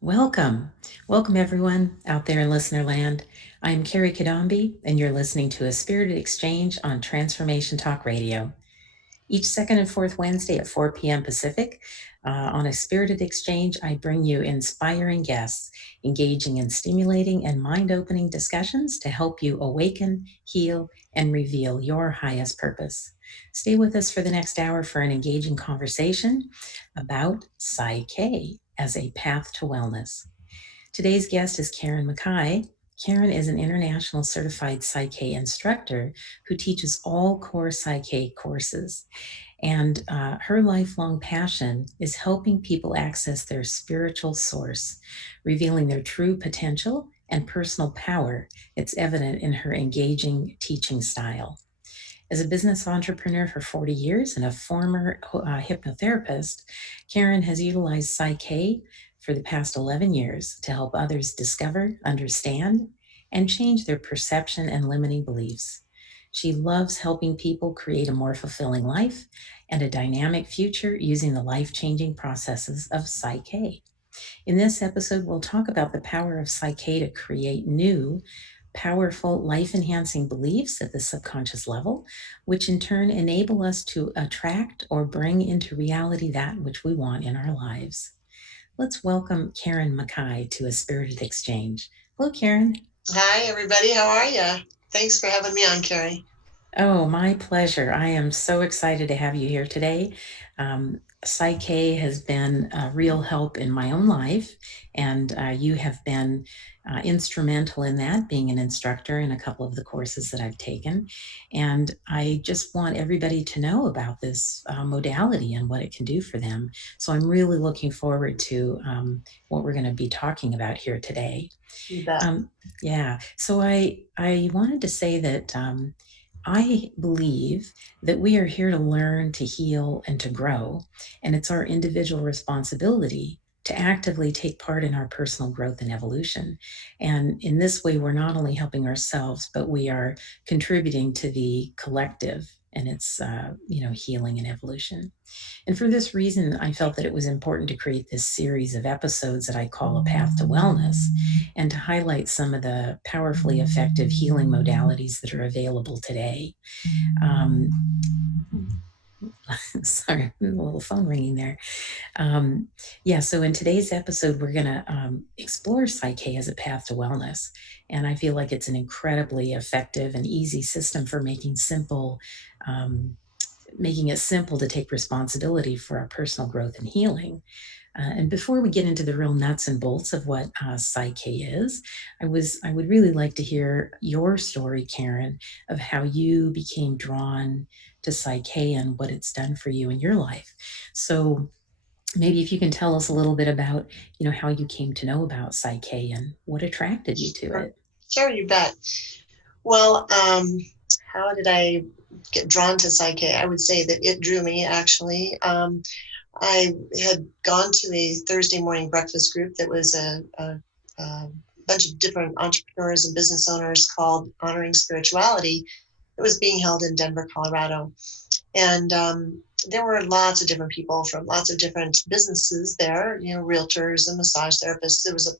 Welcome. Welcome everyone out there in listener land. I'm Kerry Cadambi, and you're listening to a Spirited Exchange on Transformation Talk Radio. Each second and fourth Wednesday at 4 p.m. Pacific, on a Spirited Exchange, I bring you inspiring guests engaging in stimulating and mind-opening discussions to help you awaken, heal, and reveal your highest purpose. Stay with us for the next hour for an engaging conversation about Psych-K as a path to wellness. Today's guest is Karen McKy. Karen is an international certified Psych-K instructor who teaches all core Psych-K courses. And her lifelong passion is helping people access their spiritual source, revealing their true potential and personal power. It's evident in her engaging teaching style. As a business entrepreneur for 40 years and a former hypnotherapist, Karen has utilized Psych-K for the past 11 years to help others discover, understand, and change their perception and limiting beliefs. She loves helping people create a more fulfilling life and a dynamic future using the life-changing processes of Psych-K. In this episode, we'll talk about the power of Psych-K to create new, powerful, life-enhancing beliefs at the subconscious level, which in turn enable us to attract or bring into reality that which we want in our lives. Let's welcome Karen McKy to a Spirited Exchange. Hello, Karen. Hi, everybody. How are you? Thanks for having me on, Kerry. Oh, my pleasure. I am so excited to have you here today. Psych-K has been a real help in my own life, and you have been instrumental in that, being an instructor in a couple of the courses that I've taken. And I just want everybody to know about this modality and what it can do for them. So I'm really looking forward to what we're going to be talking about here today. You bet. Yeah, so I wanted to say that I believe that we are here to learn, to heal, and to grow. And it's our individual responsibility to actively take part in our personal growth and evolution. And in this way, we're not only helping ourselves, but we are contributing to the collective and its healing and evolution. And for this reason, I felt that it was important to create this series of episodes that I call A Path to Wellness, and to highlight some of the powerfully effective healing modalities that are available today. Sorry, a little phone ringing there. So in today's episode, we're going to explore Psych-K as a path to wellness. And I feel like it's an incredibly effective and easy system for making it simple to take responsibility for our personal growth and healing. And before we get into the real nuts and bolts of what Psych-K is, I would really like to hear your story, Karen, of how you became drawn to Psych-K and what it's done for you in your life. So maybe if you can tell us a little bit about, how you came to know about Psych-K and what attracted you to it. Sure, you bet. Well, how did I get drawn to Psych-K? I would say that it drew me, actually. I had gone to a Thursday morning breakfast group that was a bunch of different entrepreneurs and business owners called Honoring Spirituality. It was being held in Denver, Colorado. And there were lots of different people from lots of different businesses there, realtors and massage therapists. There was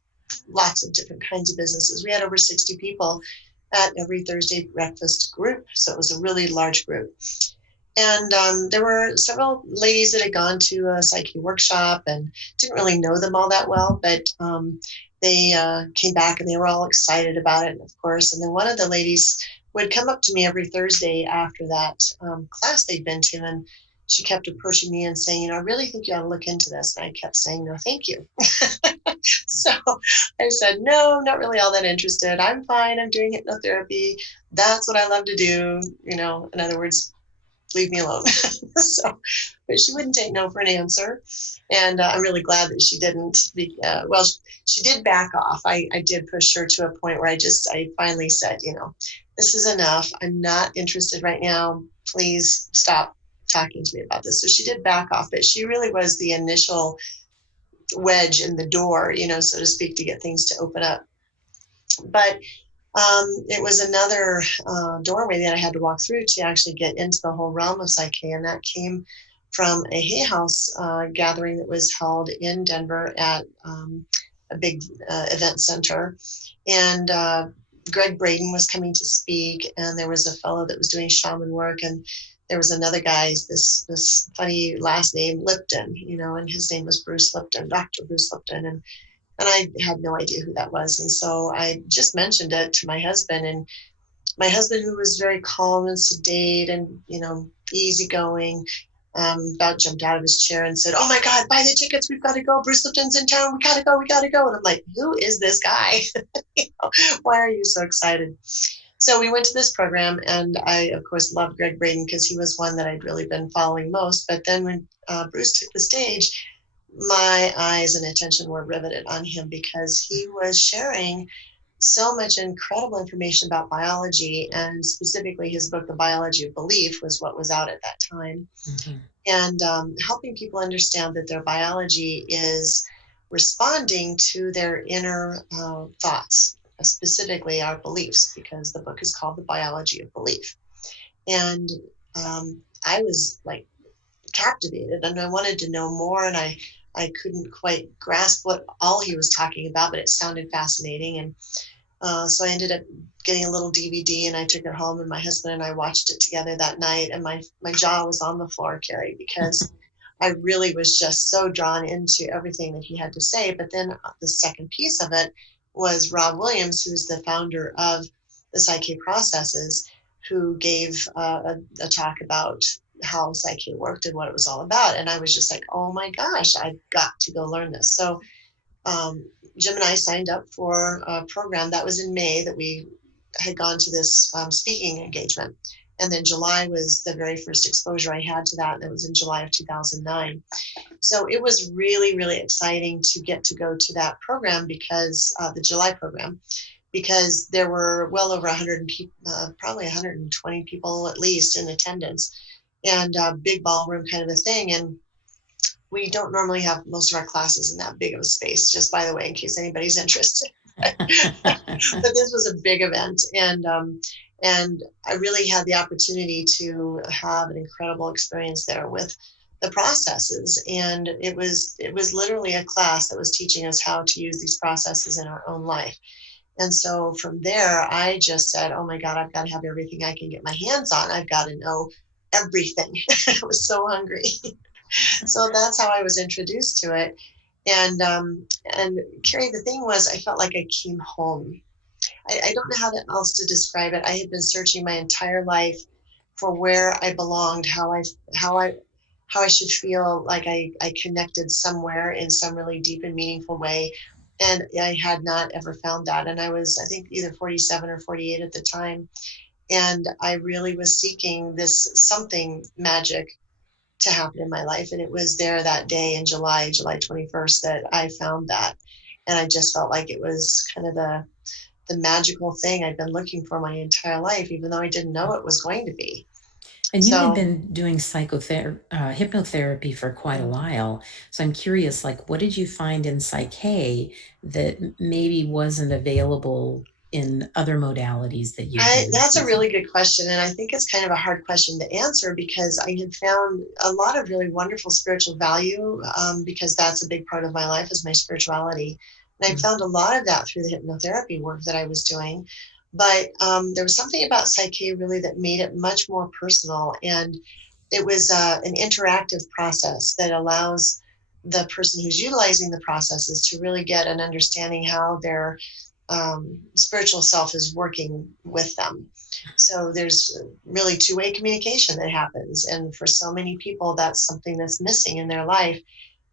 lots of different kinds of businesses. We had over 60 people at every Thursday breakfast group. So it was a really large group. And there were several ladies that had gone to a Psych-K workshop and didn't really know them all that well, but they came back and they were all excited about it, of course. And then one of the ladies would come up to me every Thursday after that class they'd been to, and she kept approaching me and saying, I really think you ought to look into this. And I kept saying, no, thank you. So I said, no, I'm not really all that interested. I'm fine. I'm doing hypnotherapy. That's what I love to do. In other words, leave me alone. But she wouldn't take no for an answer. And I'm really glad that she didn't. She did back off. I did push her to a point where I finally said, this is enough. I'm not interested right now. Please stop talking to me about this. So she did back off, but she really was the initial wedge in the door, so to speak, to get things to open up. But It was another doorway that I had to walk through to actually get into the whole realm of Psych-K, and that came from a Hay House gathering that was held in Denver at a big event center. And Greg Braden was coming to speak, and there was a fellow that was doing shaman work, and there was another guy, this funny last name, Lipton, and his name was Bruce Lipton, Dr. Bruce Lipton. And I had no idea who that was. And so I just mentioned it to my husband, and my husband, who was very calm and sedate and, easygoing, about jumped out of his chair and said, "Oh my God, buy the tickets. We've got to go. Bruce Lipton's in town. We got to go. We got to go." And I'm like, who is this guy? Why are you so excited? So we went to this program, and I, of course, loved Greg Braden because he was one that I'd really been following most. But then when Bruce took the stage, my eyes and attention were riveted on him because he was sharing so much incredible information about biology, and specifically his book, The Biology of Belief, was what was out at that time. Mm-hmm. And helping people understand that their biology is responding to their inner thoughts, specifically our beliefs, because the book is called The Biology of Belief. And I was like captivated, and I wanted to know more, and I couldn't quite grasp what all he was talking about, but it sounded fascinating. And so I ended up getting a little DVD, and I took it home, and my husband and I watched it together that night. And my jaw was on the floor, Kerry, because I really was just so drawn into everything that he had to say. But then the second piece of it was Rob Williams, who's the founder of the Psych-K processes, who gave a talk about how Psych-K worked and what it was all about. And I was just like, oh my gosh, I've got to go learn this. So Jim and I signed up for a program. That was in May that we had gone to this speaking engagement. And then July was the very first exposure I had to that. And it was in July of 2009. So it was really, really exciting to get to go to that program, because the July program, because there were well over 100 people, probably 120 people at least in attendance, and a big ballroom kind of a thing. And we don't normally have most of our classes in that big of a space, just by the way, in case anybody's interested. But this was a big event, and I really had the opportunity to have an incredible experience there with the processes. And it was literally a class that was teaching us how to use these processes in our own life. And so from there, I just said, oh my God, I've got to have everything I can get my hands on. I've got to know everything. I was so hungry. So that's how I was introduced to it. And Kerry, the thing was, I felt like I came home. I don't know how else to describe it. I had been searching my entire life for where I belonged, how I should feel like I connected somewhere in some really deep and meaningful way. And I had not ever found that. And I was, I think, either 47 or 48 at the time. And I really was seeking this something magic to happen in my life. And it was there that day in July 21st, that I found that. And I just felt like it was kind of the magical thing I'd been looking for my entire life, even though I didn't know it was going to be. And you had been doing hypnotherapy for quite a while. So I'm curious, like, what did you find in Psych-K that maybe wasn't available in other modalities that you had? That's a really good question. And I think it's kind of a hard question to answer, because I had found a lot of really wonderful spiritual value, because that's a big part of my life, is my spirituality. And I found a lot of that through the hypnotherapy work that I was doing. But there was something about Psych-K really that made it much more personal. And it was an interactive process that allows the person who's utilizing the processes to really get an understanding how their spiritual self is working with them. So there's really two-way communication that happens. And for so many people, that's something that's missing in their life.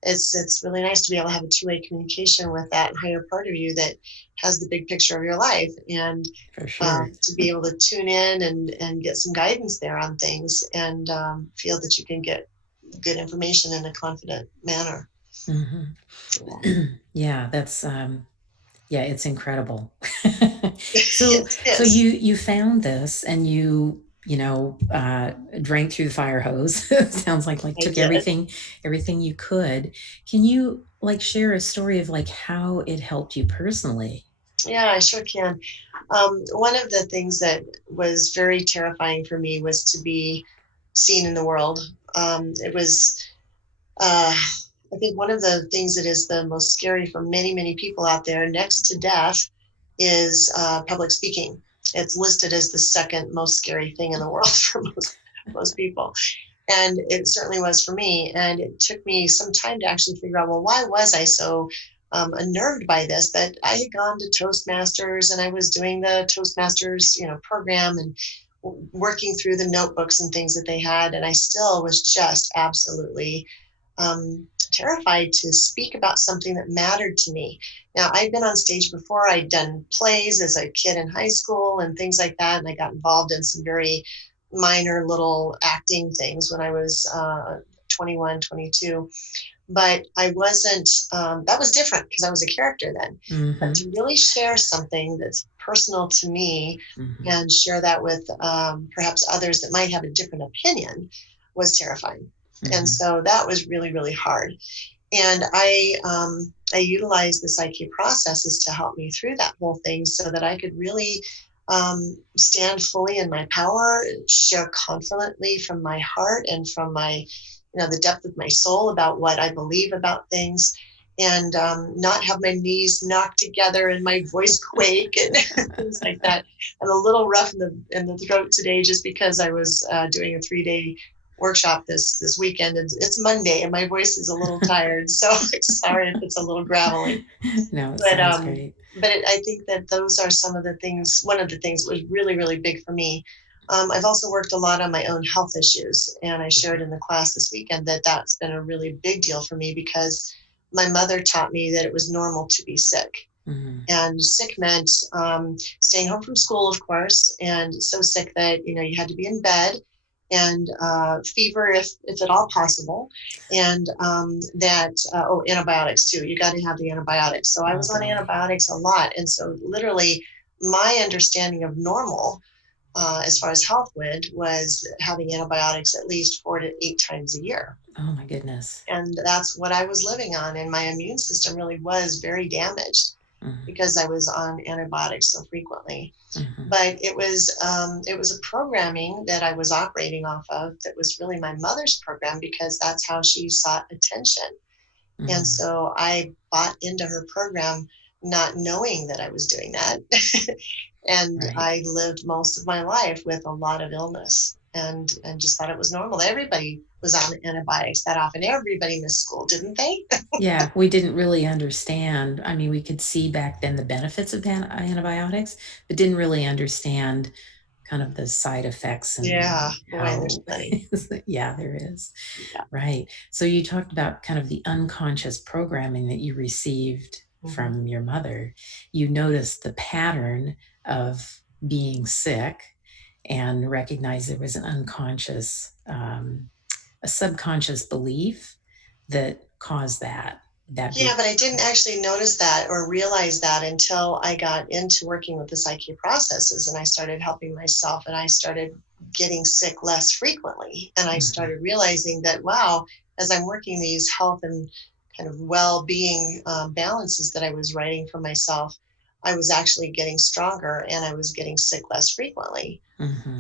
It's really nice to be able to have a two-way communication with that higher part of you that has the big picture of your life, and for sure. To be able to tune in and get some guidance there on things, and feel that you can get good information in a confident manner. Mm-hmm. Yeah, that's it's incredible. So you found this, and you drank through the fire hose. Sounds like took everything you could. Can you share a story of how it helped you personally? Yeah, I sure can. One of the things that was very terrifying for me was to be seen in the world. It was, I think, one of the things that is the most scary for many, many people out there, next to death, is public speaking. It's listed as the second most scary thing in the world for most people. And it certainly was for me. And it took me some time to actually figure out, well, why was I so unnerved by this? But I had gone to Toastmasters, and I was doing the Toastmasters, program, and working through the notebooks and things that they had. And I still was just absolutely terrified to speak about something that mattered to me. Now, I'd been on stage before. I'd done plays as a kid in high school and things like that. And I got involved in some very minor little acting things when I was 21, 22. But I wasn't, that was different because I was a character then. Mm-hmm. But to really share something that's personal to me and share that with perhaps others that might have a different opinion was terrifying. And so that was really, really hard. And I utilized the Psych-K processes to help me through that whole thing so that I could really stand fully in my power, share confidently from my heart and from my, the depth of my soul about what I believe about things, and not have my knees knocked together and my voice quake and things like that. I'm a little rough in the throat today just because I was doing a 3-day workshop this weekend. It's Monday and my voice is a little tired, so sorry if it's a little gravelly. No, it sounds great. But I think that those are some of the things. One of the things that was really, really big for me. I've also worked a lot on my own health issues, and I shared in the class this weekend that that's been a really big deal for me because my mother taught me that it was normal to be sick. And sick meant staying home from school, of course, and so sick that you had to be in bed, and fever if at all possible, and antibiotics too. You got to have the antibiotics. So I was on antibiotics a lot, and so literally my understanding of normal as far as health went was having antibiotics at least 4 to 8 times a year. Oh my goodness. And that's what I was living on, and my immune system really was very damaged because I was on antibiotics so frequently. But it was a programming that I was operating off of that was really my mother's program because that's how she sought attention. And so I bought into her program not knowing that I was doing that. And I lived most of my life with a lot of illness and just thought it was normal. Everybody was on antibiotics that often. Everybody missed school, didn't they? Yeah, we didn't really understand. I mean, we could see back then the benefits of antibiotics, but didn't really understand kind of the side effects. And there's plenty. Yeah, there is. Yeah. Right. So you talked about kind of the unconscious programming that you received from your mother. You noticed the pattern of being sick and recognized there was an unconscious, a subconscious belief that caused that. But I didn't actually notice that or realize that until I got into working with the Psych-K processes, and I started helping myself, and I started getting sick less frequently. And I started realizing that, wow, as I'm working these health and kind of well-being balances that I was writing for myself, I was actually getting stronger and I was getting sick less frequently.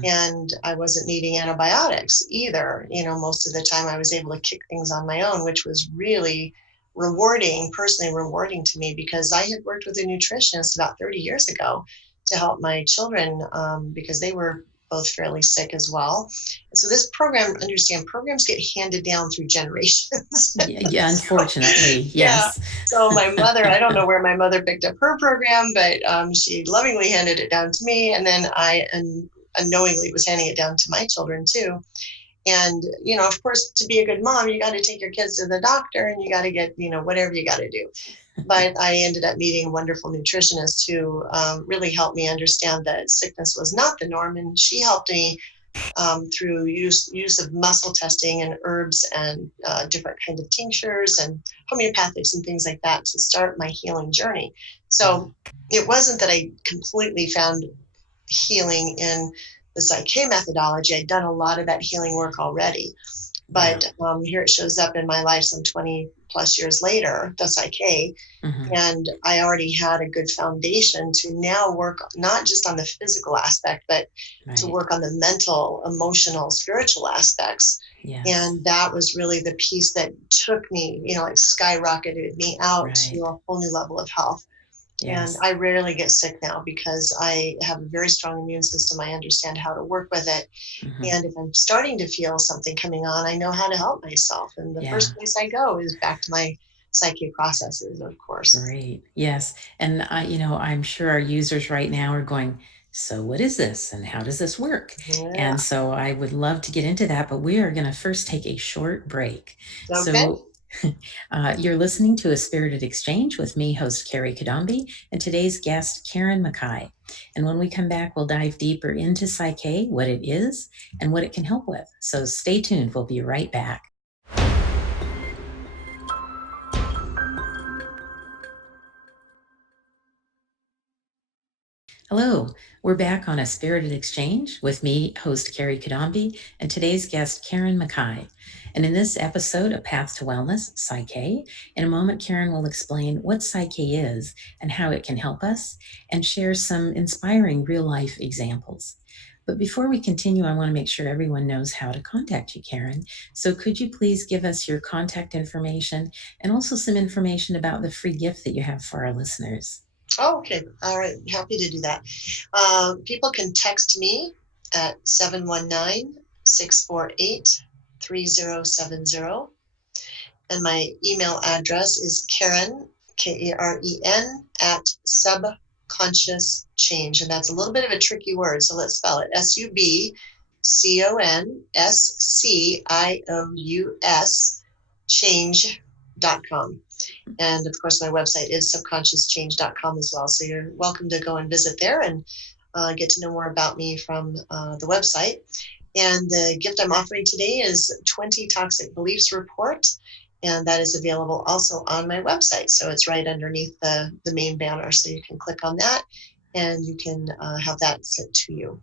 And I wasn't needing antibiotics either. Most of the time I was able to kick things on my own, which was really personally rewarding to me, because I had worked with a nutritionist about 30 years ago to help my children because they were both fairly sick as well. So this program, programs get handed down through generations. Yeah, unfortunately, yes. Yeah. So my mother, I don't know where my mother picked up her program, but she lovingly handed it down to me. And then I unknowingly was handing it down to my children too. And, of course, to be a good mom, you got to take your kids to the doctor and you got to get, whatever you got to do. But I ended up meeting a wonderful nutritionist who really helped me understand that sickness was not the norm. And she helped me through use of muscle testing and herbs and different kinds of tinctures and homeopathics and things like that to start my healing journey. So it wasn't that I completely found healing in the Psych-K methodology. I'd done a lot of that healing work already. But here it shows up in my life some 20 plus years later, the Psych-K. Mm-hmm. And I already had a good foundation to now work not just on the physical aspect, but to Right. work on the mental, emotional, spiritual aspects. Yes. And that was really the piece that took me, like skyrocketed me out to Right. a whole new level of health. And Yes. I rarely get sick now because I have a very strong immune system. I understand how to work with it. Mm-hmm. And if I'm starting to feel something coming on, I know how to help myself. And the Yeah. first place I go is back to my psychic processes, of course. Great. Yes. And I'm sure our users right now are going, so what is this and how does this work? Yeah. And so I would love to get into that, but we are going to first take a short break. Okay. So you're listening to A Spirited Exchange with me, host Kerry Cadambi, and today's guest, Karen McKy. And when we come back, we'll dive deeper into Psych-K, what it is, and what it can help with. So stay tuned. We'll be right back. Hello, we're back on A Spirited Exchange with me, host Kerry Cadambi, and today's guest, Karen McKy. And in this episode of Path to Wellness, Psych-K, in a moment, Karen will explain what Psych-K is and how it can help us and share some inspiring real-life examples. But before we continue, I want to make sure everyone knows how to contact you, Karen. So could you please give us your contact information and also some information about the free gift that you have for our listeners? Oh, okay. All right. Happy to do that. People can text me at 719-648-3070. And my email address is Karen, Karen, at subconscious change. And that's a little bit of a tricky word. So let's spell it SUBCONSCIOUS change.com. And of course, my website is subconsciouschange.com as well. So you're welcome to go and visit there and get to know more about me from the website. And the gift I'm offering today is 20 Toxic Beliefs Report. And that is available also on my website. So it's right underneath the main banner. So you can click on that and you can have that sent to you.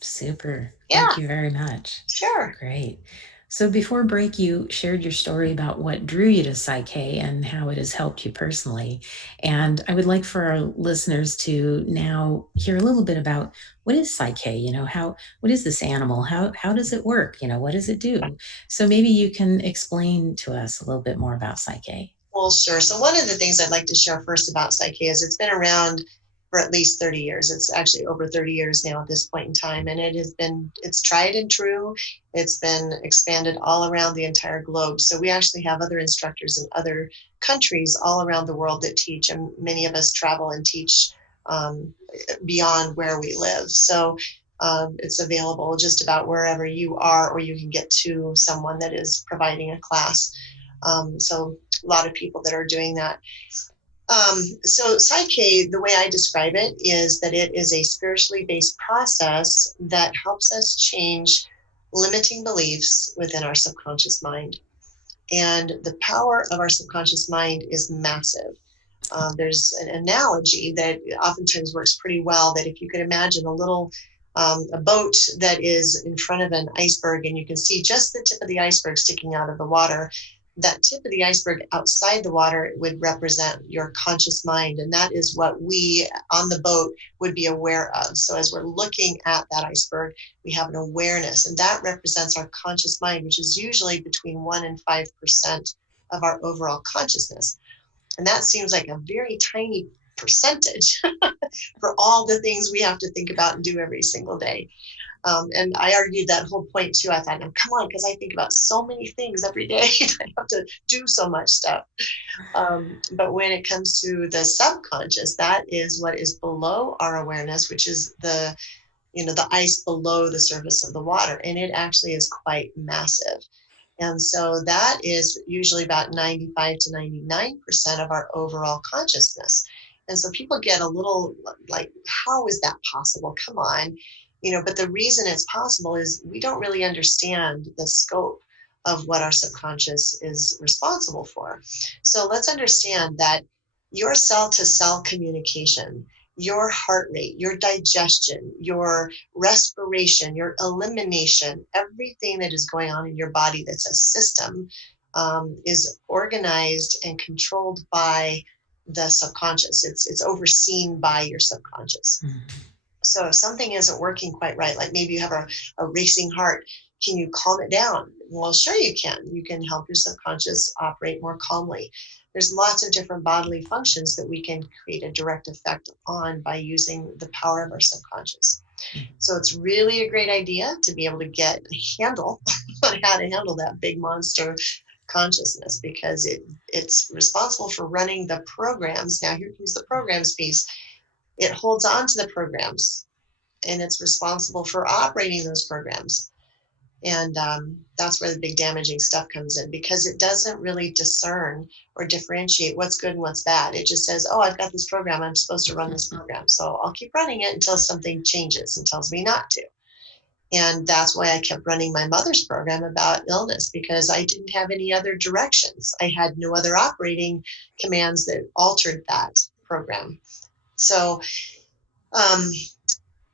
Super. Yeah. Thank you very much. Sure. Great. So before break, you shared your story about what drew you to Psych-K and how it has helped you personally. And I would like for our listeners to now hear a little bit about what is Psych-K? What is this animal? How does it work? What does it do? So maybe you can explain to us a little bit more about Psych-K. Well, sure. So one of the things I'd like to share first about Psych-K is it's been around for at least 30 years. It's actually over 30 years now at this point in time. And it's tried and true. It's been expanded all around the entire globe. So we actually have other instructors in other countries all around the world that teach. And many of us travel and teach beyond where we live. So it's available just about wherever you are, or you can get to someone that is providing a class. So a lot of people that are doing that. So Psych-K, the way I describe it is that it is a spiritually based process that helps us change limiting beliefs within our subconscious mind. And the power of our subconscious mind is massive. There's an analogy that oftentimes works pretty well, that if you could imagine a boat that is in front of an iceberg and you can see just the tip of the iceberg sticking out of the water, that tip of the iceberg outside the water would represent your conscious mind. And that is what we on the boat would be aware of. So as we're looking at that iceberg, we have an awareness, and that represents our conscious mind, which is usually between 1% and 5% of our overall consciousness. And that seems like a very tiny percentage for all the things we have to think about and do every single day. And I argued that whole point too. I thought, no, come on, because I think about so many things every day. I have to do so much stuff. But when it comes to the subconscious, that is what is below our awareness, which is the ice below the surface of the water. And it actually is quite massive. And so that is usually about 95 to 99% of our overall consciousness. And so people get a little like, how is that possible? Come on. But the reason it's possible is we don't really understand the scope of what our subconscious is responsible for. So let's understand that your cell to cell communication your heart rate, your digestion, your respiration, your elimination, everything that is going on in your body that's a system is organized and controlled by the subconscious. It's overseen by your subconscious. Mm-hmm. So if something isn't working quite right, like maybe you have a racing heart, can you calm it down? Well, sure you can. You can help your subconscious operate more calmly. There's lots of different bodily functions that we can create a direct effect on by using the power of our subconscious. So it's really a great idea to be able to get a handle on how to handle that big monster consciousness, because it's responsible for running the programs. Now here comes the programs piece. It holds on to the programs, and it's responsible for operating those programs. And that's where the big damaging stuff comes in, because it doesn't really discern or differentiate what's good and what's bad. It just says, oh, I've got this program. I'm supposed to run this program. So I'll keep running it until something changes and tells me not to. And that's why I kept running my mother's program about illness, because I didn't have any other directions. I had no other operating commands that altered that program. So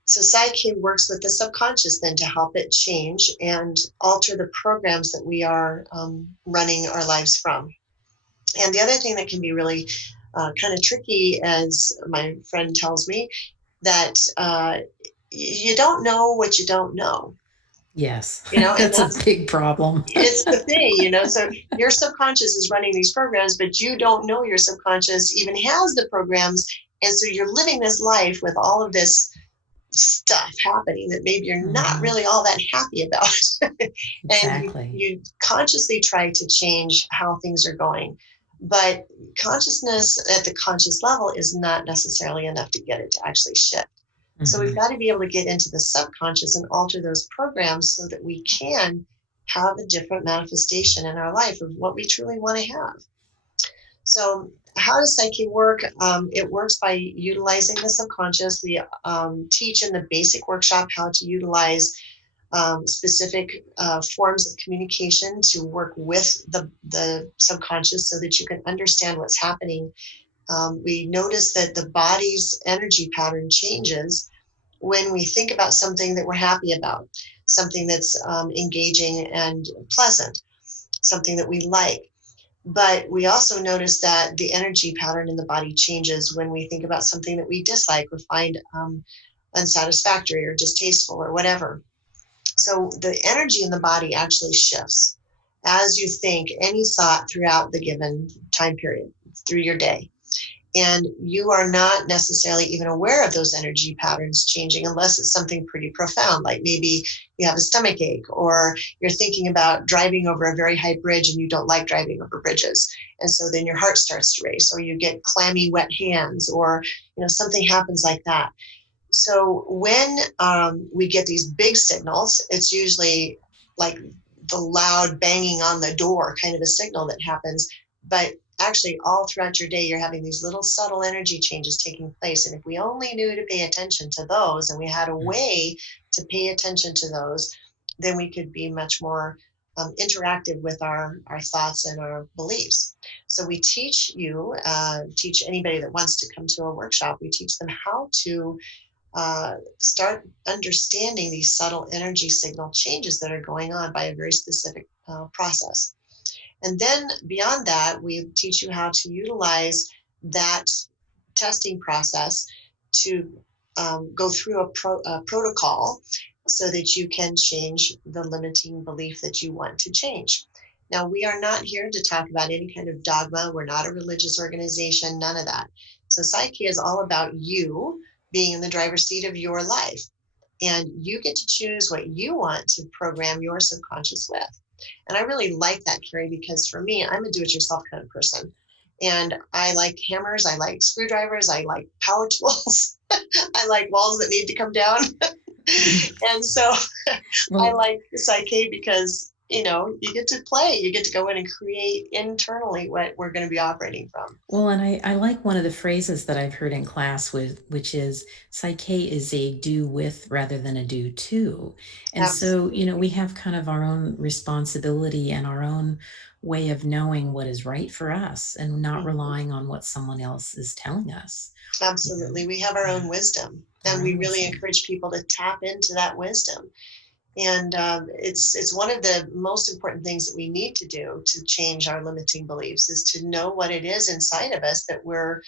Psych-K works with the subconscious then to help it change and alter the programs that we are running our lives from. And the other thing that can be really kind of tricky, as my friend tells me, that you don't know what you don't know. Yes, And that's a big problem. It's the thing, so your subconscious is running these programs, but you don't know your subconscious even has the programs. And so you're living this life with all of this stuff happening that maybe you're not really all that happy about. Exactly. And you consciously try to change how things are going. But consciousness at the conscious level is not necessarily enough to get it to actually shift. So we've got to be able to get into the subconscious and alter those programs so that we can have a different manifestation in our life of what we truly want to have. So how does Psych-K work? It works by utilizing the subconscious. We teach in the basic workshop how to utilize specific forms of communication to work with the subconscious so that you can understand what's happening. We notice that the body's energy pattern changes when we think about something that we're happy about, something that's engaging and pleasant, something that we like. But we also notice that the energy pattern in the body changes when we think about something that we dislike or find unsatisfactory or distasteful or whatever. So the energy in the body actually shifts as you think any thought throughout the given time period through your day. And you are not necessarily even aware of those energy patterns changing unless it's something pretty profound, like maybe you have a stomach ache, or you're thinking about driving over a very high bridge and you don't like driving over bridges. And so then your heart starts to race, or you get clammy, wet hands, or something happens like that. So when we get these big signals, it's usually like the loud banging on the door kind of a signal that happens. But actually, all throughout your day, you're having these little subtle energy changes taking place. And if we only knew to pay attention to those, and we had a way to pay attention to those, then we could be much more interactive with our thoughts and our beliefs. So we teach anybody that wants to come to a workshop, we teach them how to start understanding these subtle energy signal changes that are going on by a very specific process. And then beyond that, we teach you how to utilize that testing process to go through a protocol so that you can change the limiting belief that you want to change. Now, we are not here to talk about any kind of dogma. We're not a religious organization, none of that. So Psych-K is all about you being in the driver's seat of your life. And you get to choose what you want to program your subconscious with. And I really like that, Kerry, because for me, I'm a do-it-yourself kind of person. And I like hammers, I like screwdrivers, I like power tools, I like walls that need to come down. And so I like Psych-K because you get to play, you get to go in and create internally what we're going to be operating from. Well, and I like one of the phrases that I've heard in class, which is Psych-K is a do with rather than a do to. And so, Absolutely. we have kind of our own responsibility and our own way of knowing what is right for us and not Mhm. relying on what someone else is telling us. Absolutely. We have our Yeah, own wisdom, our and we own really wisdom. encourage people to tap into that wisdom. And it's one of the most important things that we need to do to change our limiting beliefs is to know what it is inside of us that we're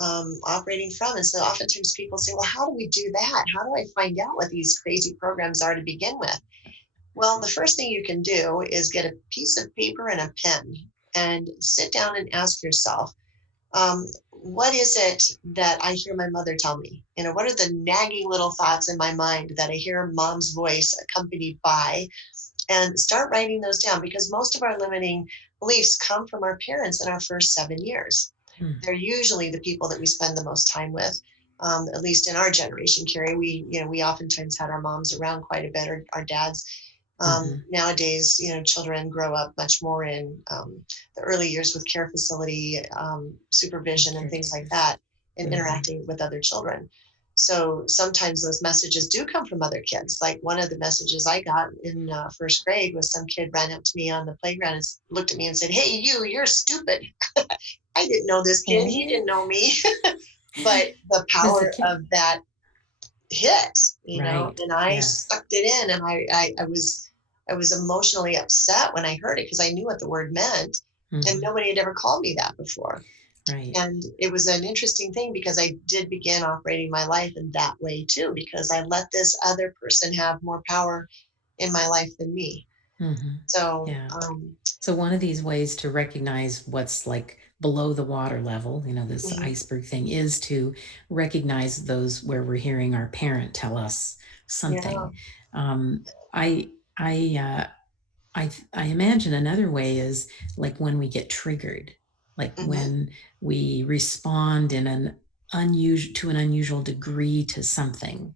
operating from. And so oftentimes people say, well, how do we do that? How do I find out what these crazy programs are to begin with? Well, the first thing you can do is get a piece of paper and a pen and sit down and ask yourself, what is it that I hear my mother tell me? What are the nagging little thoughts in my mind that I hear mom's voice accompanied by? And start writing those down, because most of our limiting beliefs come from our parents in our first 7 years. Hmm. They're usually the people that we spend the most time with. At least in our generation, Carrie, we oftentimes had our moms around quite a bit, or our dads. Mm-hmm. Nowadays, children grow up much more in the early years with care facility And supervision and things like caregivers. that, and Mm-hmm. interacting with other children. So sometimes those messages do come from other kids. Like one of the messages I got in first grade was some kid ran up to me on the playground and looked at me and said, "Hey, you're stupid." I didn't know this kid. He Oh, didn't know me. But the was the power kid of that hit, right? and I Yes. sucked it in, and I was emotionally upset when I heard it because I knew what the word meant, and Mm-hmm. nobody had ever called me that before. Right. And it was an interesting thing because I did begin operating my life in that way too, because I let this other person have more power in my life than me. Mm-hmm. So, Yeah. So one of these ways to recognize what's like below the water level, this mhm, iceberg thing, is to recognize those where we're hearing our parent tell us yeah, something. Um, I I I imagine another way is like when we get triggered, like hmm when we respond in an unusual degree to something,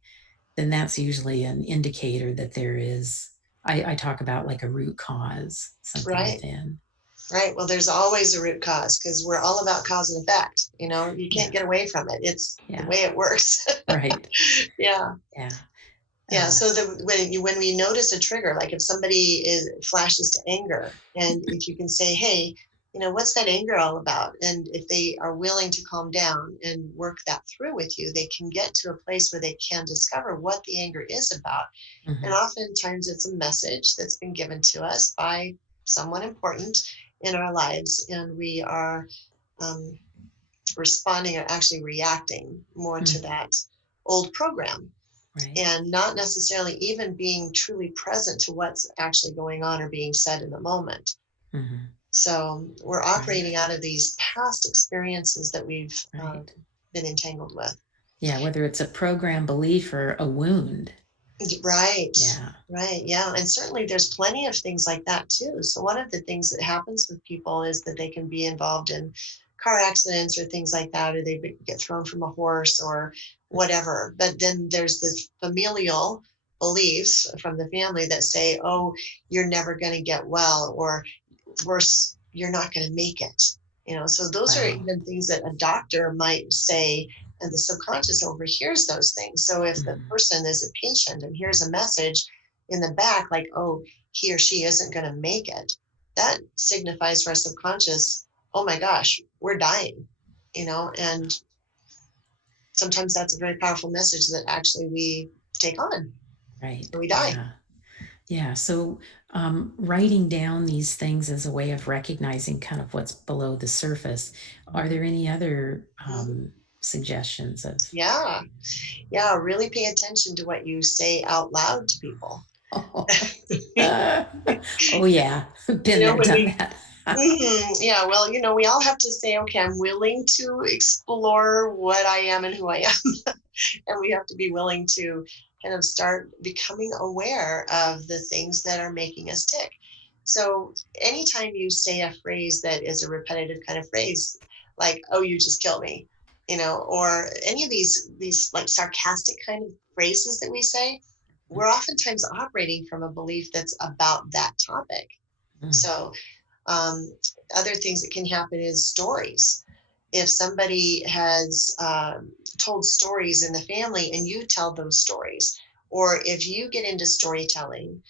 then that's usually an indicator that there is. I talk about like a root cause, something right. within. Right. Well, there's always a root cause because we're all about cause and effect. You Yeah, can't get away from it. It's the yeah, way it works. right, Yeah. yeah, Yeah. uh, So when we notice a trigger, like if somebody flashes to anger, and if you can say, hey, what's that anger all about? And if they are willing to calm down and work that through with you, they can get to a place where they can discover what the anger is about. And mhm, oftentimes it's a message that's been given to us by someone important in our lives, and we are um, responding or actually reacting more to mm, that old program, right, and not necessarily even being truly present to what's actually going on or being said in the moment. mhm, So we're operating right, out of these past experiences that we've right. been entangled with. Yeah, whether it's a program belief or a wound. Right, Yeah. right, yeah. And certainly there's plenty of things like that too. So one of the things that happens with people is that they can be involved in car accidents or things like that, or they get thrown from a horse or whatever. But then there's this familial beliefs from the family that say, oh, you're never going to get well, or worse, you're not going to make it. So those are Wow. even things that a doctor might say, and the subconscious overhears those things. So if the Mhm, person is a patient and hears a message in the back, like, oh, he or she isn't going to make it, that signifies for our subconscious, oh my gosh, we're dying, and sometimes that's a very powerful message that actually we take on and right. we die. Yeah. Yeah. So, writing down these things as a way of recognizing kind of what's below the surface. Are there any other Mhm. suggestions of? Yeah. Yeah. Really pay attention to what you say out loud to people. Oh yeah, been there, When done we that. Yeah, well, we all have to say, okay, I'm willing to explore what I am and who I am. And we have to be willing to kind of start becoming aware of the things that are making us tick. So anytime you say a phrase that is a repetitive kind of phrase, like, oh, you just killed me, or any of these like sarcastic kind of phrases that we say, we're oftentimes operating from a belief that's about that topic. Mm. So other things that can happen is stories. If somebody has told stories in the family and you tell those stories, or if you get into storytelling,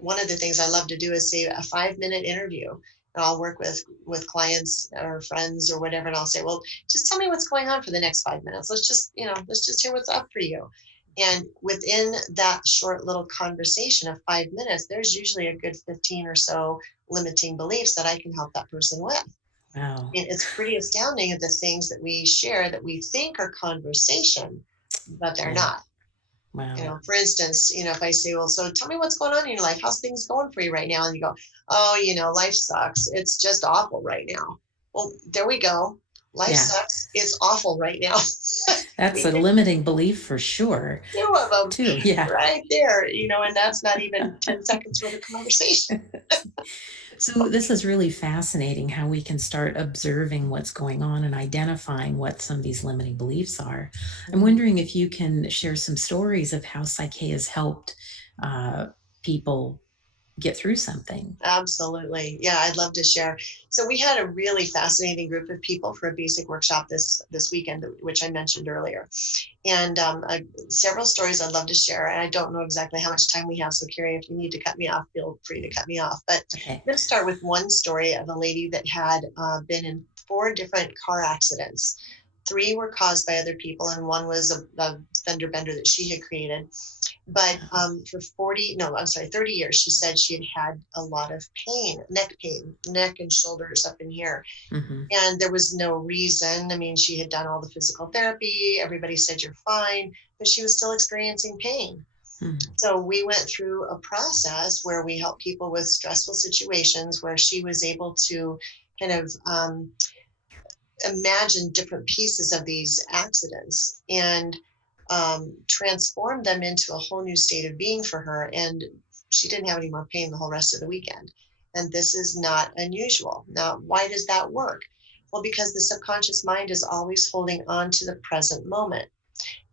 one of the things I love to do is say a 5-minute interview. And I'll work with clients or friends or whatever, and I'll say, well, just tell me what's going on for the next 5 minutes. Let's just hear what's up for you. And within that short little conversation of 5 minutes, there's usually a good 15 or so limiting beliefs that I can help that person with. Wow. And it's pretty astounding of the things that we share that we think are conversation, but they're Yeah. not. Wow. For instance, if I say, well, so tell me what's going on in your life. How's things going for you right now? And you go, oh, life sucks. It's just awful right now. Well, there we go. Life Yeah. sucks. It's awful right now. That's a limiting belief for sure, Two of them too. Yeah. right there, and that's not even 10 seconds worth of conversation. So this is really fascinating how we can start observing what's going on and identifying what some of these limiting beliefs are. I'm wondering if you can share some stories of how Psych-K has helped uh, people get through something. Absolutely. Yeah, I'd love to share. So we had a really fascinating group of people for a basic workshop this weekend, which I mentioned earlier. And several stories I'd love to share. And I don't know exactly how much time we have. So Kerry, if you need to cut me off, feel free to cut me off. But Okay. I'm going to start with one story of a lady that had been in 4 different car accidents. 3 were caused by other people, and one was a fender bender that she had created. But for 30 years, she said she had a lot of pain, neck and shoulders up in here. Mm-hmm. And there was no reason. I mean, she had done all the physical therapy. Everybody said you're fine, but she was still experiencing pain. Mm-hmm. So we went through a process where we helped people with stressful situations where she was able to kind of imagine different pieces of these accidents and transformed them into a whole new state of being for her. And she didn't have any more pain the whole rest of the weekend. And this is not unusual. Now, why does that work? Well, because the subconscious mind is always holding on to the present moment.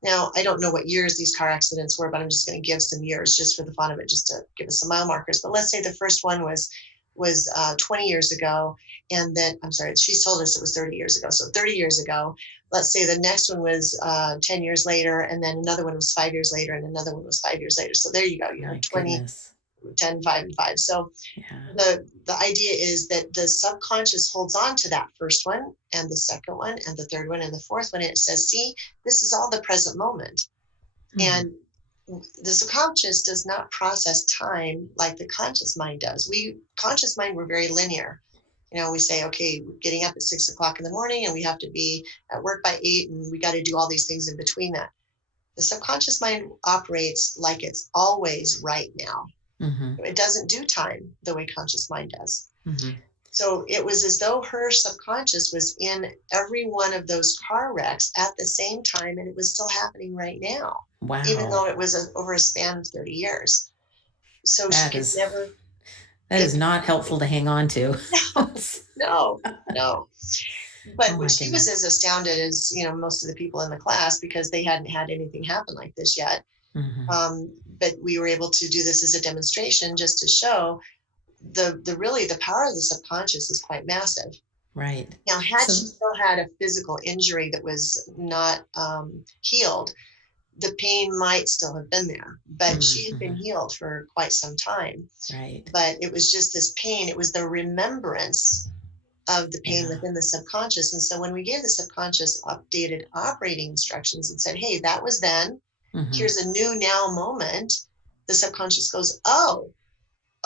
Now, I don't know what years these car accidents were, but I'm just going to give some years just for the fun of it, just to give us some mile markers. But let's say the first one was 20 years ago. And then, I'm sorry, she told us it was 30 years ago. So 30 years ago. Let's say the next one was 10 years later, and then another one was 5 years later, and another one was 5 years later. So there you go, My 20, goodness. 10, 5, and 5. So Yeah. the idea is that the subconscious holds on to that first one and the second one and the third one and the fourth one. And it says, see, this is all the present moment. Mm-hmm. And the subconscious does not process time like the conscious mind does. Conscious mind, we're very linear. We say, okay, we're getting up at 6 o'clock in the morning and we have to be at work by 8, and we got to do all these things in between that. The subconscious mind operates like it's always right now. Mm-hmm. It doesn't do time the way conscious mind does. Mm-hmm. So it was as though her subconscious was in every one of those car wrecks at the same time, and it was still happening right now. Wow. Even though it was over a span of 30 years. So That she could is never. that is not helpful to hang on to. No. But Oh what my she was goodness. as astounded as, most of the people in the class, because they hadn't had anything happen like this yet. Mm-hmm. But we were able to do this as a demonstration just to show the power of the subconscious is quite massive. Right. Now, had So she still had a physical injury that was not healed, the pain might still have been there, but she had been healed for quite some time. right. But it was just this pain. It was the remembrance of the pain Yeah. within the subconscious. And so when we gave the subconscious updated operating instructions and said, hey, that was then, here's a new now moment, the subconscious goes, oh,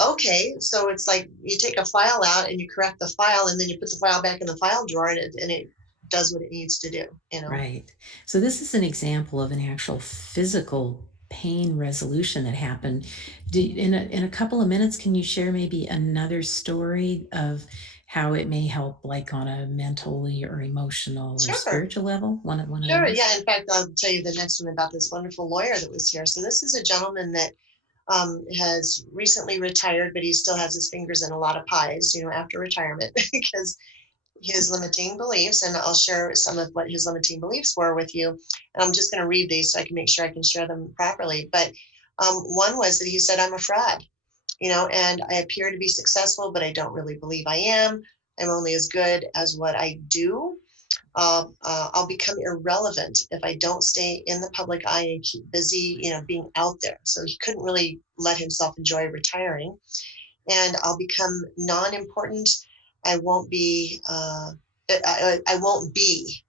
okay. So it's like you take a file out and you correct the file, and then you put the file back in the file drawer, and it does what it needs to do. Right. So this is an example of an actual physical pain resolution that happened. In a couple of minutes, can you share maybe another story of how it may help, like on a mentally or emotional or Sure. spiritual level? One of Sure. those? Yeah. In fact, I'll tell you the next one about this wonderful lawyer that was here. So this is a gentleman that has recently retired, but he still has his fingers in a lot of pies, after retirement because his limiting beliefs. And I'll share some of what his limiting beliefs were with you. And I'm just going to read these so I can make sure I can share them properly. But One was that he said, I'm a fraud, and I appear to be successful, but I don't really believe I am. I'm only as good as what I do. I'll become irrelevant if I don't stay in the public eye and keep busy, being out there. So he couldn't really let himself enjoy retiring. And I'll become non-important. I won't be. I won't be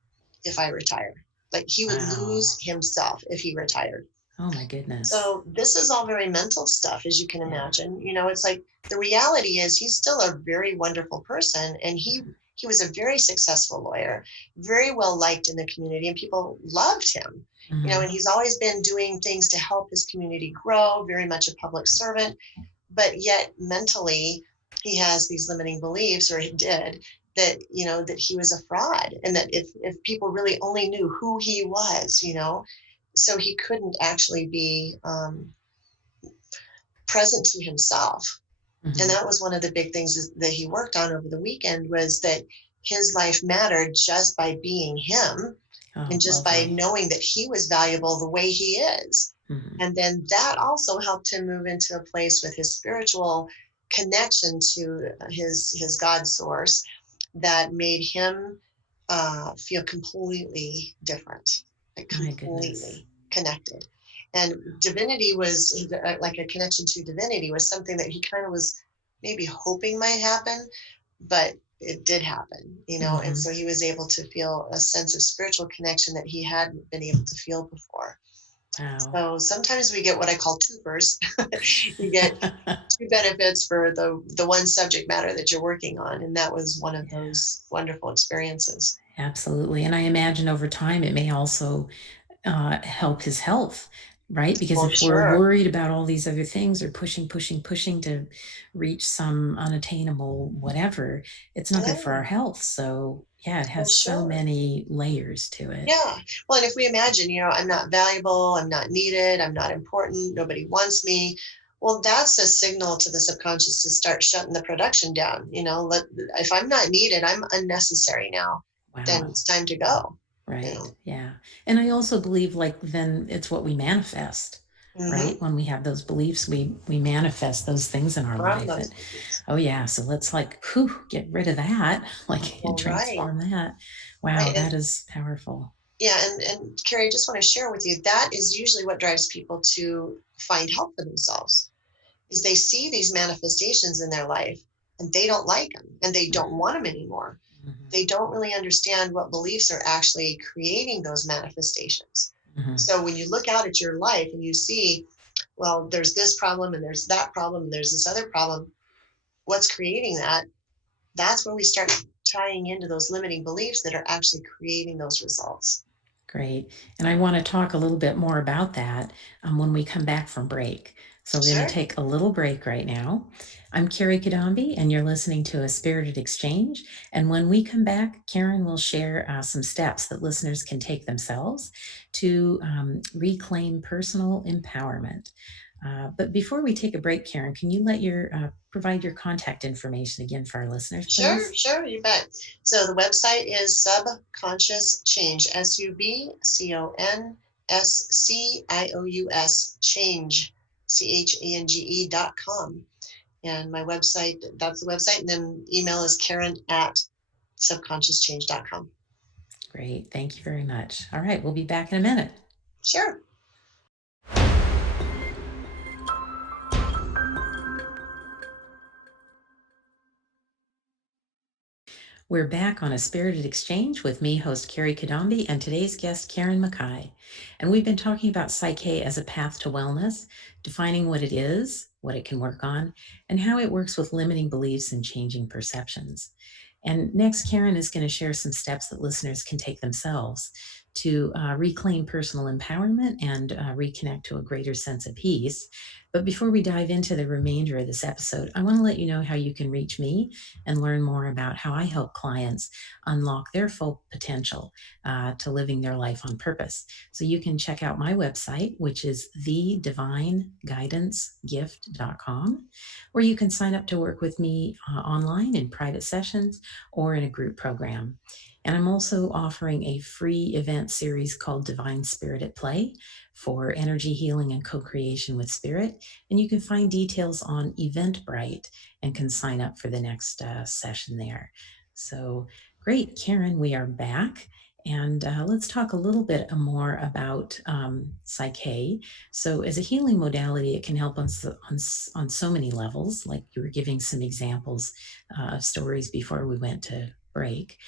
if I retire. Like he would lose Wow. himself if he retired. Oh my goodness. So this is all very mental stuff, as you can Yeah. imagine. It's like the reality is he's still a very wonderful person, and he was a very successful lawyer, very well liked in the community, and people loved him. And Mm-hmm. he's always been doing things to help his community grow, very much a public servant, but yet mentally he has these limiting beliefs, or he did, that that he was a fraud, and that if people really only knew who he was, so he couldn't actually be present to himself. And Mm-hmm. that was one of the big things that he worked on over the weekend, was that his life mattered just by being him, Oh, and just by lovely. knowing that he was valuable the way he is. Mm-hmm. And then that also helped him move into a place with his spiritual connection to his God source, that made him feel completely different, like My goodness. completely connected. And divinity was like a connection to divinity was something that he kind of was maybe hoping might happen, but it did happen, and Mm-hmm. so he was able to feel a sense of spiritual connection that he hadn't been able to feel before. Wow. So sometimes we get what I call twopers. You get two benefits for the one subject matter that you're working on, and that was one of Yeah, those wonderful experiences. absolutely. And I imagine over time it may also help his health, right? Because For if we're sure. worried about all these other things or pushing, pushing, pushing to reach some unattainable whatever, it's not good for Yeah, our health. So, yeah, it for has so sure. many layers to it. Yeah. Well, and if we imagine, I'm not valuable, I'm not needed, I'm not important, nobody wants me. Well, that's a signal to the subconscious to start shutting the production down. If I'm not needed, I'm unnecessary now, then Wow. it's time to go. You Right. know. Yeah. And I also believe like then it's what we manifest, Mm-hmm. right? When we have those beliefs, we manifest those things in our From life. those beliefs. Oh yeah, so let's like get rid of that, like and Well, right. transform that. Wow, Right. that is powerful. Yeah, and Carrie, I just want to share with you that is usually what drives people to find help for themselves, is they see these manifestations in their life and they don't like them and they don't want them anymore. Mm-hmm. They don't really understand what beliefs are actually creating those manifestations. Mm-hmm. So when you look out at your life and you see, well, there's this problem and there's that problem and there's this other problem, what's creating that? That's where we start tying into those limiting beliefs that are actually creating those results. Great. And I want to talk a little bit more about that when we come back from break. So we're going to Sure. take a little break right now. I'm Kerry Cadambi, and you're listening to A Spirited Exchange. And when we come back, Karen will share some steps that listeners can take themselves to reclaim personal empowerment. But before we take a break, Karen, can you provide your contact information again for our listeners, Sure, please? sure, you bet. So the website is Subconscious Change, SubConscious Change, CHANGE.com. And my website, that's the website. And then email is Karen at subconsciouschange.com. Great. Thank you very much. All right. We'll be back in a minute. Sure. We're back on A Spirited Exchange with me, host Kerry Cadambi, and today's guest, Karen McKy. And we've been talking about Psych-K as a path to wellness, defining what it is, what it can work on, and how it works with limiting beliefs and changing perceptions. And next, Karen is going to share some steps that listeners can take themselves to reclaim personal empowerment and reconnect to a greater sense of peace. But before we dive into the remainder of this episode, I want to let you know how you can reach me and learn more about how I help clients unlock their full potential to living their life on purpose. So you can check out my website, which is thedivineguidancegift.com, or you can sign up to work with me online in private sessions or in a group program. And I'm also offering a free event series called Divine Spirit at Play for energy healing and co-creation with spirit. And you can find details on Eventbrite and can sign up for the next session there. So great, Karen, we are back. And let's talk a little bit more about Psych-K. So as a healing modality, it can help us on so many levels, like you were giving some examples of stories before we went to break.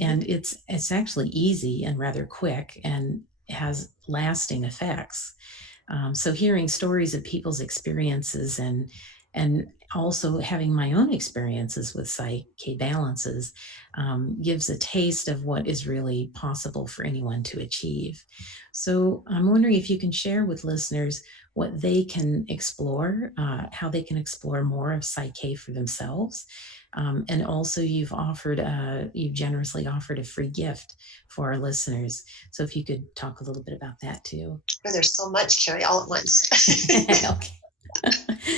And it's actually easy and rather quick and has lasting effects. So hearing stories of people's experiences and also having my own experiences with Psych-K balances gives a taste of what is really possible for anyone to achieve. So I'm wondering if you can share with listeners what they can explore, how they can explore more of Psych-K for themselves. And also you've generously offered a free gift for our listeners. So if you could talk a little bit about that too. Oh, there's so much, Kerry, all at once. Okay.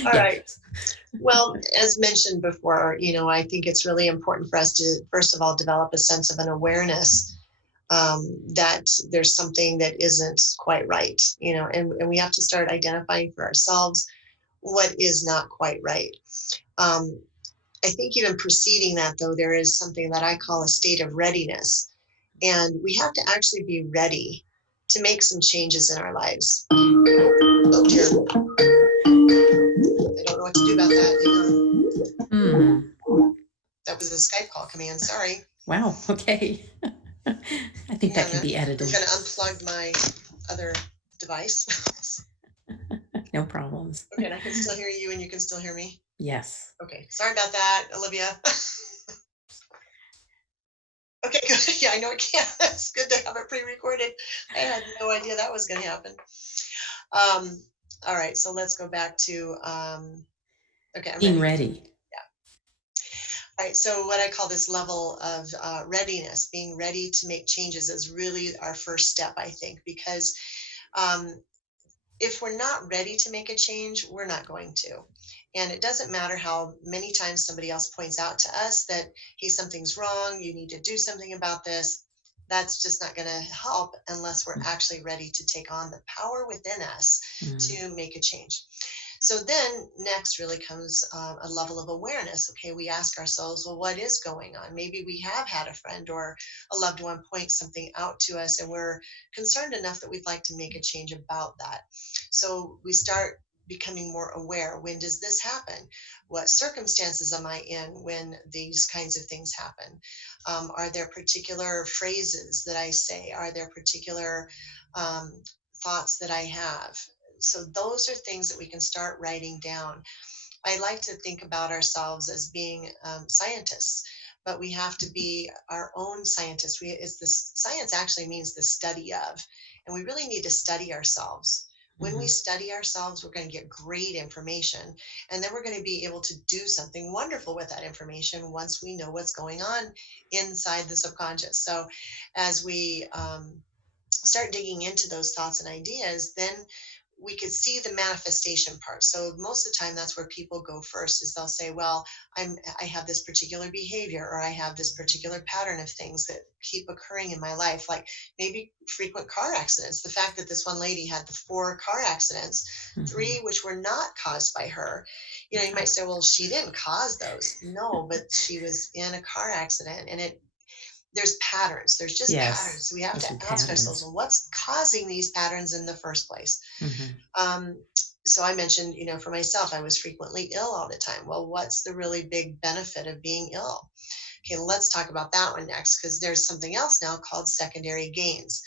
All right. Well, as mentioned before, I think it's really important for us to, first of all, develop a sense of an awareness that there's something that isn't quite right, and we have to start identifying for ourselves what is not quite right. I think even preceding that, though, there is something that I call a state of readiness. And we have to actually be ready to make some changes in our lives. Oh, dear. I don't know what to do about that. That was a Skype call coming in. Sorry. Wow. Okay. I think that can be edited. I'm going to unplug my other device. No problems. Okay, and I can still hear you and you can still hear me? Yes. Okay, sorry about that, Olivia. Okay, good. Yeah, I know it can. It's good to have it pre-recorded. I had no idea that was going to happen. All right, so let's go back to, okay, I'm being ready. Yeah. All right, so what I call this level of readiness, being ready to make changes, is really our first step, I think, because if we're not ready to make a change, we're not going to. And it doesn't matter how many times somebody else points out to us that, hey, something's wrong, you need to do something about this. That's just not going to help unless we're actually ready to take on the power within us to make a change. So then next really comes a level of awareness. Okay, we ask ourselves, well, what is going on? Maybe we have had a friend or a loved one point something out to us and we're concerned enough that we'd like to make a change about that. So we start becoming more aware. When does this happen? What circumstances am I in when these kinds of things happen? Are there particular phrases that I say? Are there particular thoughts that I have? So those are things that we can start writing down. I like to think about ourselves as being scientists, but we have to be our own scientists. Science actually means the study of, and we really need to study ourselves. When we study ourselves, we're going to get great information, and then we're going to be able to do something wonderful with that information once we know what's going on inside the subconscious. So as we start digging into those thoughts and ideas, then we could see the manifestation part. So most of the time, that's where people go first, is they'll say, well, I have this particular behavior, or I have this particular pattern of things that keep occurring in my life, like maybe frequent car accidents. The fact that this one lady had the 4 car accidents, 3 which were not caused by her. You might say, well, she didn't cause those. No, but she was in a car accident, and there's patterns. There's just patterns. So we have to ask ourselves, well, what's causing these patterns in the first place? So I mentioned, for myself, I was frequently ill all the time. Well, what's the really big benefit of being ill? Okay, let's talk about that one next, because there's something else now called secondary gains.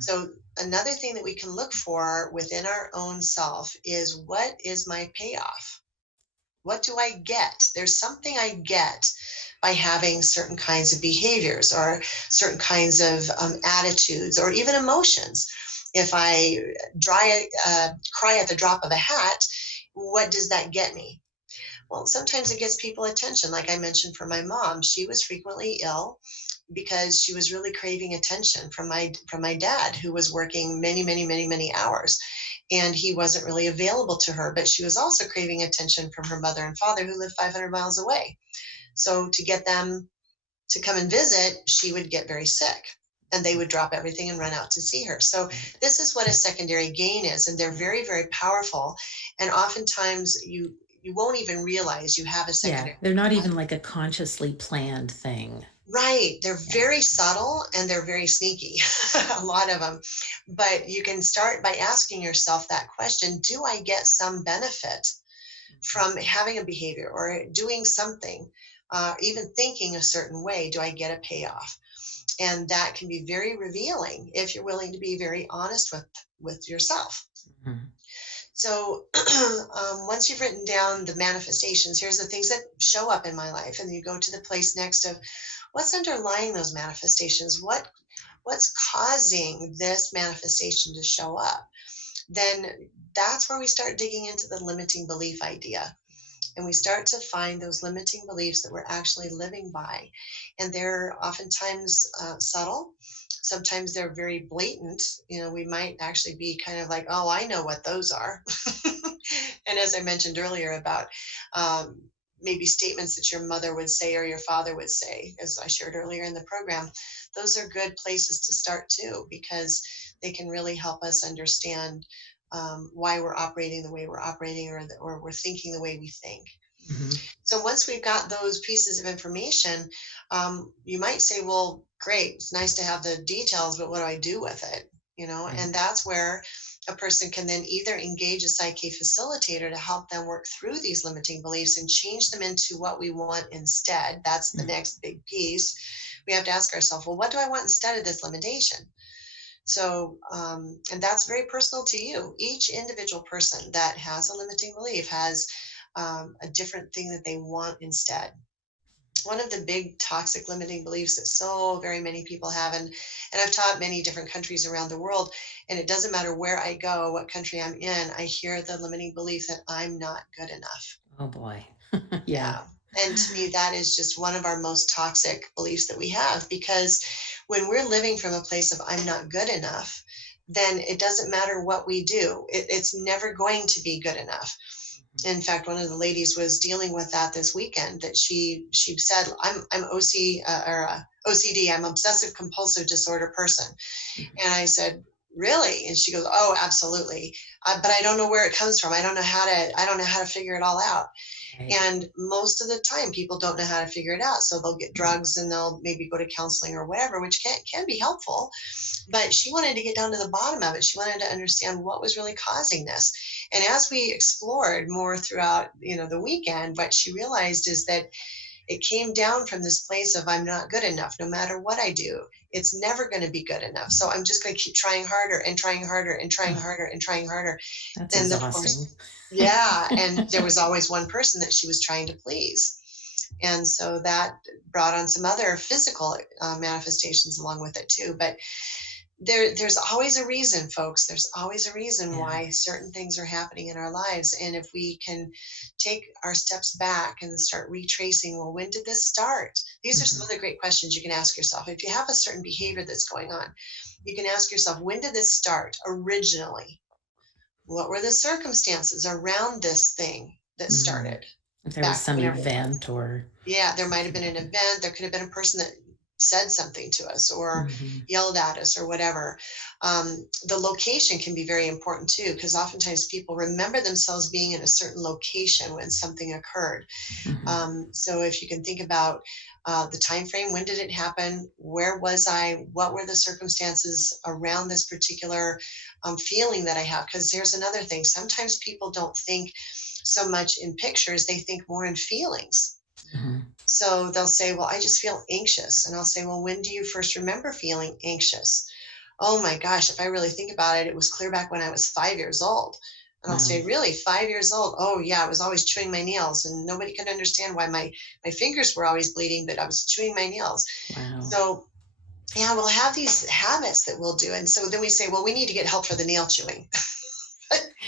So another thing that we can look for within our own self is, what is my payoff? What do I get? There's something I get by having certain kinds of behaviors or certain kinds of attitudes or even emotions. If I cry at the drop of a hat, what does that get me? Well, sometimes it gets people attention. Like I mentioned for my mom, she was frequently ill because she was really craving attention from my dad, who was working many, many, many, many hours. And he wasn't really available to her, but she was also craving attention from her mother and father, who lived 500 miles away. So to get them to come and visit, she would get very sick and they would drop everything and run out to see her. So this is what a secondary gain is, and they're very, very powerful. And oftentimes you won't even realize you have a Yeah, secondary. they're not even like a consciously planned thing. Right. They're Yeah. very subtle and they're very sneaky, a lot of them. But you can start by asking yourself that question: do I get some benefit from having a behavior or doing something, even thinking a certain way? Do I get a payoff? And that can be very revealing if you're willing to be very honest with yourself. Mhm. So once you've written down the manifestations, here's the things that show up in my life, and you go to the place next of what's underlying those manifestations, what's causing this manifestation to show up. Then that's where we start digging into the limiting belief idea. And we start to find those limiting beliefs that we're actually living by. And they're oftentimes subtle. Sometimes they're very blatant. We might actually be kind of like, oh, I know what those are. And as I mentioned earlier about maybe statements that your mother would say or your father would say, as I shared earlier in the program, those are good places to start too, because they can really help us understand why we're operating the way we're operating, or we're thinking the way we think. Mhm. So once we've got those pieces of information, you might say, well, great, it's nice to have the details, but what do I do with it? Right. And that's where a person can then either engage a Psych-K facilitator to help them work through these limiting beliefs and change them into what we want instead. That's the next big piece. We have to ask ourselves, well, what do I want instead of this limitation? So, and that's very personal to you. Each individual person that has a limiting belief has a different thing that they want instead. One of the big toxic limiting beliefs that so very many people have, and I've taught many different countries around the world, and it doesn't matter where I go, what country I'm in, I hear the limiting belief that I'm not good enough. Oh boy. Yeah. Yeah. And to me, that is just one of our most toxic beliefs that we have, because when we're living from a place of I'm not good enough, then it doesn't matter what we do. It's never going to be good enough. In fact, one of the ladies was dealing with that this weekend. That she said, I'm OCD. I'm obsessive compulsive disorder person. Mhm. And I said, really? And she goes, oh, absolutely. But I don't know where it comes from. I don't know how to figure it all out. Right. And most of the time, people don't know how to figure it out. So they'll get drugs and they'll maybe go to counseling or whatever, which can be helpful. But she wanted to get down to the bottom of it. She wanted to understand what was really causing this. And as we explored more throughout, the weekend, what she realized is that it came down from this place of I'm not good enough. No matter what I do, it's never going to be good enough. So I'm just going to keep trying harder and trying harder and trying Oh, harder and trying harder. that's And of exhausting. course, yeah. And there was always one person that she was trying to please. And so that brought on some other physical manifestations along with it too. But there's always a reason, folks. There's always a reason Yeah. why certain things are happening in our lives. And if we can take our steps back and start retracing, well, when did this start? These are some Mhm. other great questions you can ask yourself. If you have a certain behavior that's going on, you can ask yourself, when did this start originally? What were the circumstances around this thing that Mhm. started If there was back some whenever it was? event or Yeah, there might have something been an happened. event. There could have been a person that said something to us or Mhm. yelled at us or whatever. The location can be very important too, because oftentimes people remember themselves being in a certain location when something occurred. Mhm. So if you can think about the time frame, when did it happen? Where was I? What were the circumstances around this particular feeling that I have? Because here's another thing. Sometimes people don't think so much in pictures, they think more in feelings. Mhm. So they'll say, well, I just feel anxious. And I'll say, well, when do you first remember feeling anxious? Oh my gosh, if I really think about it, it was clear back when I was 5 years old. And I'll Wow. say, really, 5 years old? Oh yeah, I was always chewing my nails and nobody could understand why my fingers were always bleeding, but I was chewing my nails. Wow. So yeah, we'll have these habits that we'll do. And so then we say, well, we need to get help for the nail chewing.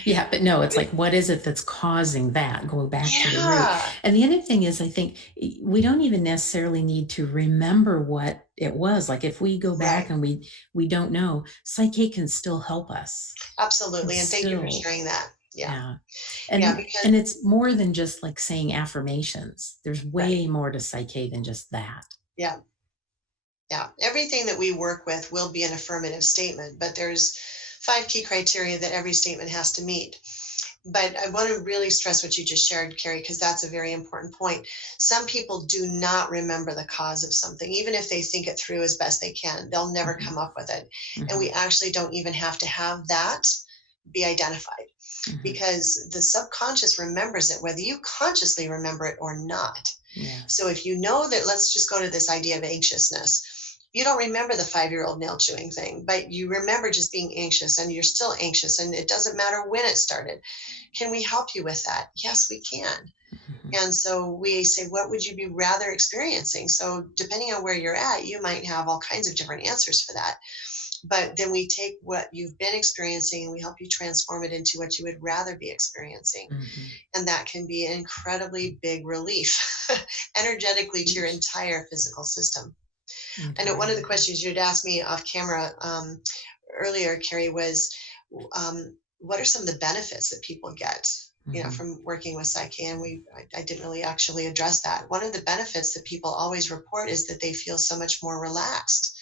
Yeah, but no, it's like, what is it that's causing that? Go back to the root. Yeah, And the other thing is, I think we don't even necessarily need to remember what it was. Like if we go back right. and we don't know, Psych-K can still help us. Can Absolutely. And thank you for still, sharing that. Yeah. yeah. Yeah, And because it's more than just like saying affirmations. There's right. way more to Psych-K than just that. Yeah. Yeah. Everything that we work with will be an affirmative statement, but there's 5 key criteria that every statement has to meet. But I want to really stress what you just shared, Carrie, because that's a very important point. Some people do not remember the cause of something, even if they think it through as best they can, they'll never Mhm. come up with it. And Mhm. we actually don't even have to have that be identified Mhm. because the subconscious remembers it, whether you consciously remember it or not. So Yes. if you know that, let's just go to this idea of anxiousness. You don't remember the 5-year-old nail chewing thing, but you remember just being anxious and you're still anxious and it doesn't matter when it started. Can we help you with that? Yes, we can. Mhm. And so we say, what would you be rather experiencing? So depending on where you're at, you might have all kinds of different answers for that. But then we take what you've been experiencing and we help you transform it into what you would rather be experiencing. Mhm. And that can be an incredibly big relief energetically to your Huge. entire physical system. I know one of the Entirely. questions you'd asked me off camera earlier, Carrie, was what are some of the benefits that people get, Mhm. from working with Psych-K? And I didn't really actually address that. One of the benefits that people always report is that they feel so much more relaxed.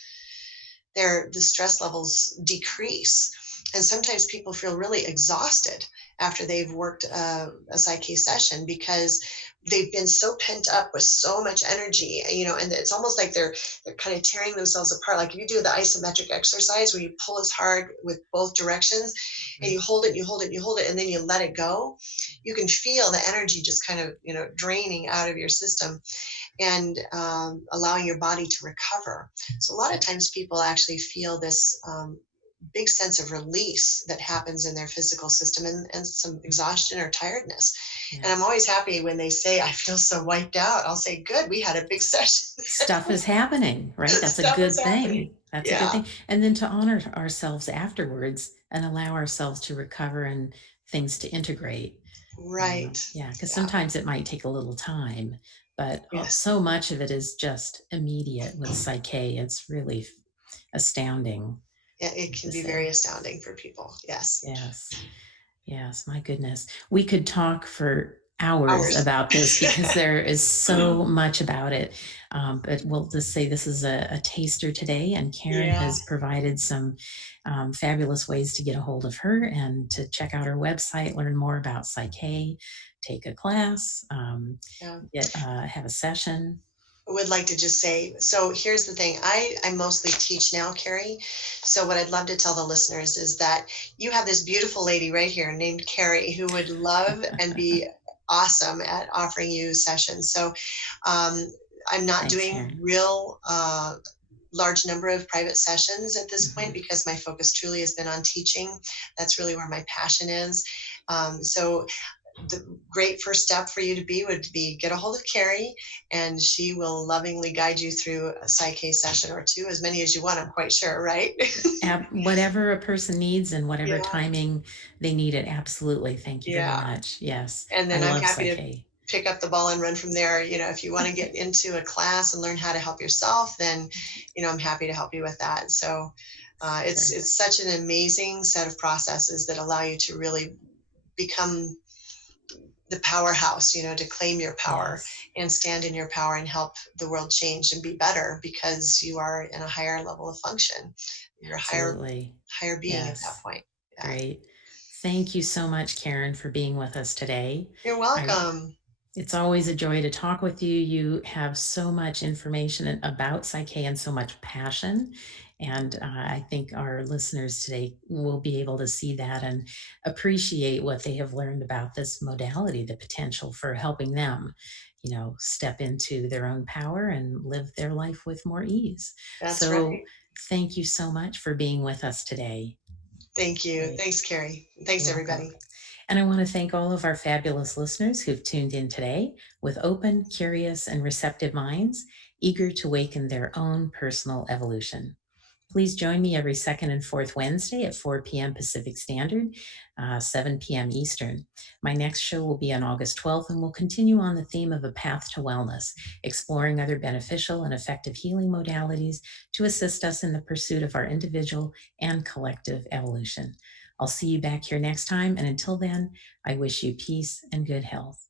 The stress levels decrease. And sometimes people feel really exhausted after they've worked a Psych-K session because they've been so pent up with so much energy, and it's almost like they're kind of tearing themselves apart. Like if you do the isometric exercise where you pull as hard with both directions and Mhm. you hold it, you hold it, you hold it, and then you let it go, you can feel the energy just kind of, draining out of your system and allowing your body to recover. So a lot of times people actually feel this big sense of release that happens in their physical system and some exhaustion or tiredness. And I'm Yes. always happy when they say, I feel so wiped out. I'll say, good, we had a big session. Stuff is happening, right? That's a Stuff is good happening. thing. That's a good Yeah, thing. And then to honor ourselves afterwards and allow ourselves to recover and things to integrate. right. Yeah, because Yeah, sometimes it might take a little time, but yes. so much of it is just immediate with Psych-K. It's really astounding Yeah, it can to be very say. astounding for people. Yes. Yes. Yes, my goodness. We could talk for hours Hours. about this because there is so much about it. But we'll just say this is a taster today, and Karen Yeah. has provided some fabulous ways to get a hold of her and to check out her website, learn more about Psych-K, take a class, Yeah. have a session. Would like to just say, so here's the thing. I mostly teach now, Carrie. So what I'd love to tell the listeners is that you have this beautiful lady right here named Carrie who would love and be awesome at offering you sessions. So um, I'm not Thanks, doing Karen. real large number of private sessions at this point Mhm. because my focus truly has been on teaching. That's really where my passion is. So the great first step for you to be would be get a hold of Carrie, and she will lovingly guide you through a Psych-K session or two, as many as you want, I'm quite sure, right? Whatever a person needs and whatever Yeah, timing they need it. Absolutely. Thank you very yeah. much. Yes, And I then I'm love happy to Psych-K. pick up the ball and run from there. If you want to get into a class and learn how to help yourself, then I'm happy to help you with that. So it's Super. it's such an amazing set of processes that allow you to really become the powerhouse, to claim your power Yes, and stand in your power and help the world change and be better because you are in a higher level of function. You're a absolutely. higher being at that Yes, point. Yeah. great. Thank you so much, Karen, for being with us today. You're I welcome. It's always a joy to talk with you. You have so much information about Psych-K and so much passion. And I think our listeners today will be able to see that and appreciate what they have learned about this modality, the potential for helping them, step into their own power and live their life with more ease. That's So right. thank you so much for being with us today. Thank you. Great. Thanks, Carrie. Thanks, You're welcome. everybody. And I want to thank all of our fabulous listeners who've tuned in today with open, curious, and receptive minds, eager to awaken their own personal evolution. Please join me every second and fourth Wednesday at 4 p.m. Pacific Standard, 7 p.m. Eastern. My next show will be on August 12th and will continue on the theme of a path to wellness, exploring other beneficial and effective healing modalities to assist us in the pursuit of our individual and collective evolution. I'll see you back here next time, and until then, I wish you peace and good health.